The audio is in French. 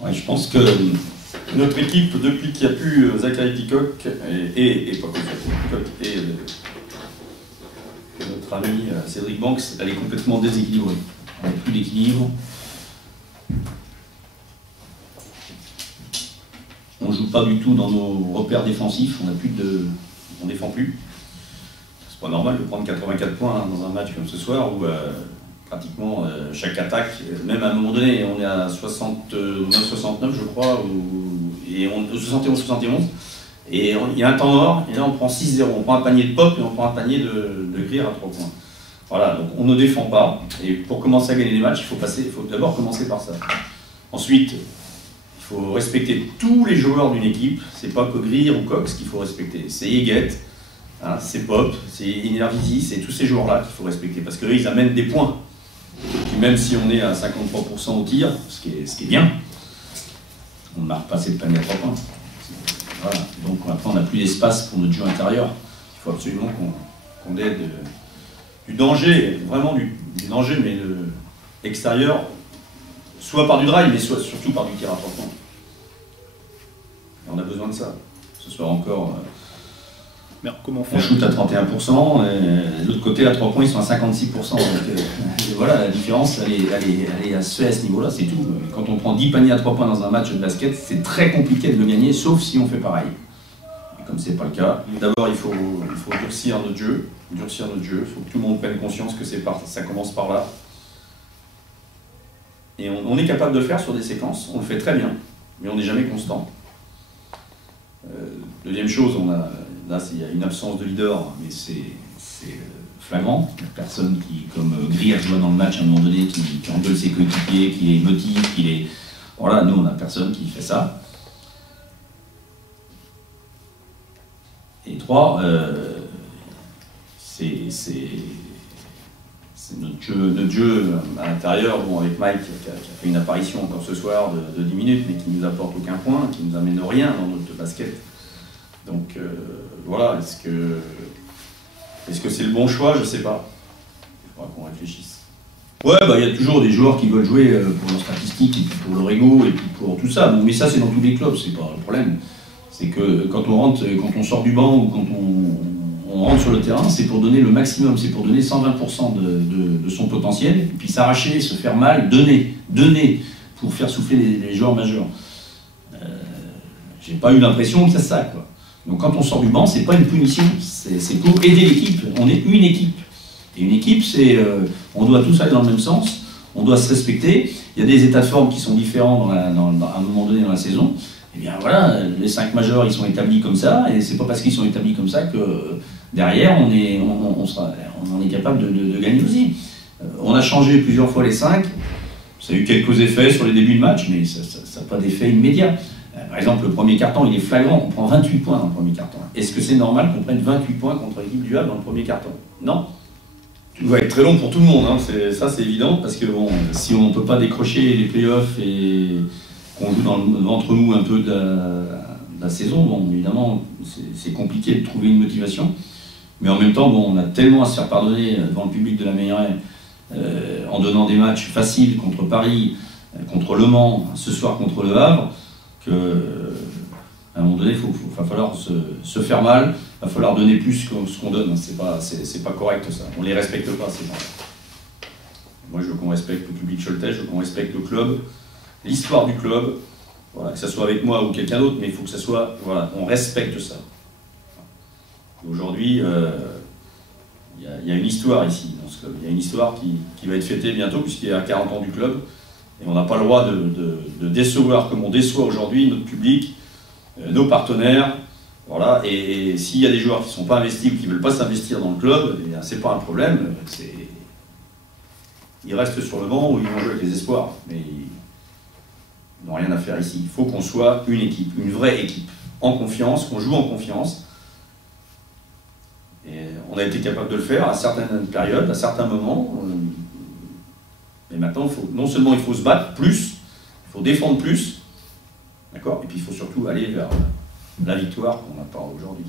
Ouais, je pense que notre équipe, depuis qu'il n'y a plus Zachary Peacock et pas que Zachary Peacock et notre ami Cédric Banks, elle est complètement déséquilibrée. On n'a plus d'équilibre. On ne joue pas du tout dans nos repères défensifs, on défend plus. C'est pas normal de prendre 84 points dans un match comme ce soir où pratiquement chaque attaque, même à un moment donné, on est à 69-69 je crois, et 71-71, et il y a un temps mort, et là on prend 6-0, on prend un panier de pop et on prend un panier de Greer à 3 points. Voilà, donc on ne défend pas, et pour commencer à gagner des matchs, il faut d'abord commencer par ça. Ensuite, il faut respecter tous les joueurs d'une équipe, c'est pas que Greer ou Cox qu'il faut respecter, c'est Yeget, hein, c'est Pop, c'est Inervisi, c'est tous ces joueurs-là qu'il faut respecter, parce qu'eux ils amènent des points. Puis même si on est à 53% au tir, ce qui est bien, on ne marque pas cette panier à 3 points. Voilà. Donc après on n'a plus d'espace pour notre jeu intérieur. Il faut absolument qu'on ait du danger, vraiment du danger, mais extérieur, soit par du drive, mais soit surtout par du tir à 3 points. Et on a besoin de ça. Que ce soit encore... Mais comment faire? On shoot à 31%, et de l'autre côté, à 3 points, ils sont à 56%. Donc, voilà, la différence, elle est à ce niveau-là, c'est tout. Quand on prend 10 paniers à 3 points dans un match de basket, c'est très compliqué de le gagner, sauf si on fait pareil. Et comme c'est pas le cas, d'abord, il faut durcir notre jeu. Il faut que tout le monde prenne conscience que ça commence par là. Et on est capable de le faire sur des séquences, on le fait très bien, mais on n'est jamais constant. Deuxième chose, là, il y a une absence de leader, mais c'est flagrant. Personne qui, comme Greer joue dans le match à un moment donné, qui engueule ses coéquipiers, qui les motive, qui les... Voilà, nous, on n'a personne qui fait ça. Et 3, c'est notre jeu à l'intérieur, bon, avec Mike qui a fait une apparition encore ce soir de 10 minutes, mais qui ne nous apporte aucun point, qui ne nous amène rien dans notre basket. Donc voilà, est-ce que c'est le bon choix? Je ne sais pas. Il faudra qu'on réfléchisse. Ouais, bah, y a toujours des joueurs qui veulent jouer pour leurs statistiques, et puis pour leur ego, et puis pour tout ça. Bon, mais ça, c'est dans tous les clubs, c'est pas le problème. C'est que quand on sort du banc ou quand on rentre sur le terrain, c'est pour donner le maximum, c'est pour donner 120% de son potentiel, et puis s'arracher, se faire mal, donner pour faire souffler les joueurs majeurs. J'ai pas eu l'impression que c'est ça, quoi. Donc quand on sort du banc, c'est pas une punition, c'est pour aider l'équipe. On est une équipe. Et une équipe, c'est on doit tous aller dans le même sens, on doit se respecter. Il y a des états de forme qui sont différents à un moment donné dans la saison. Et bien voilà, les 5 majeurs, ils sont établis comme ça, et c'est pas parce qu'ils sont établis comme ça que derrière, on est capable de gagner aussi. On a changé plusieurs fois les 5, ça a eu quelques effets sur les débuts de match, mais ça n'a pas d'effet immédiat. Par exemple, le premier carton, il est flagrant, on prend 28 points dans le premier carton. Est-ce que c'est normal qu'on prenne 28 points contre l'équipe du Havre dans le premier carton? Non. Tout va être très long pour tout le monde, hein. Ça c'est évident, parce que bon, si on ne peut pas décrocher les playoffs et qu'on joue dans le ventre mou un peu de la saison, bon, évidemment, c'est compliqué de trouver une motivation. Mais en même temps, bon, on a tellement à se faire pardonner devant le public de la Meilleraie en donnant des matchs faciles contre Paris, contre Le Mans, ce soir contre Le Havre, qu'à un moment donné, il va falloir se faire mal, il va falloir donner plus que ce qu'on donne. C'est pas correct ça. On ne les respecte pas, ces gens. Moi, je veux qu'on respecte le public choletais, je veux qu'on respecte le club, l'histoire du club, voilà, que ce soit avec moi ou quelqu'un d'autre, mais il faut que ça soit, voilà, on respecte ça. Aujourd'hui, il y a une histoire ici, dans ce club. Il y a une histoire qui va être fêtée bientôt, puisqu'il y a 40 ans du club. Et on n'a pas le droit de décevoir comme on déçoit aujourd'hui notre public, nos partenaires. Voilà. Et s'il y a des joueurs qui ne sont pas investis ou qui ne veulent pas s'investir dans le club, ce n'est pas un problème. Ils restent sur le banc ou ils vont jouer avec les espoirs. Mais ils n'ont rien à faire ici. Il faut qu'on soit une équipe, une vraie équipe, en confiance, qu'on joue en confiance. Et on a été capable de le faire à certaines périodes, à certains moments. Mais maintenant, non seulement il faut se battre plus, il faut défendre plus, d'accord, et puis il faut surtout aller vers la victoire qu'on n'a pas aujourd'hui.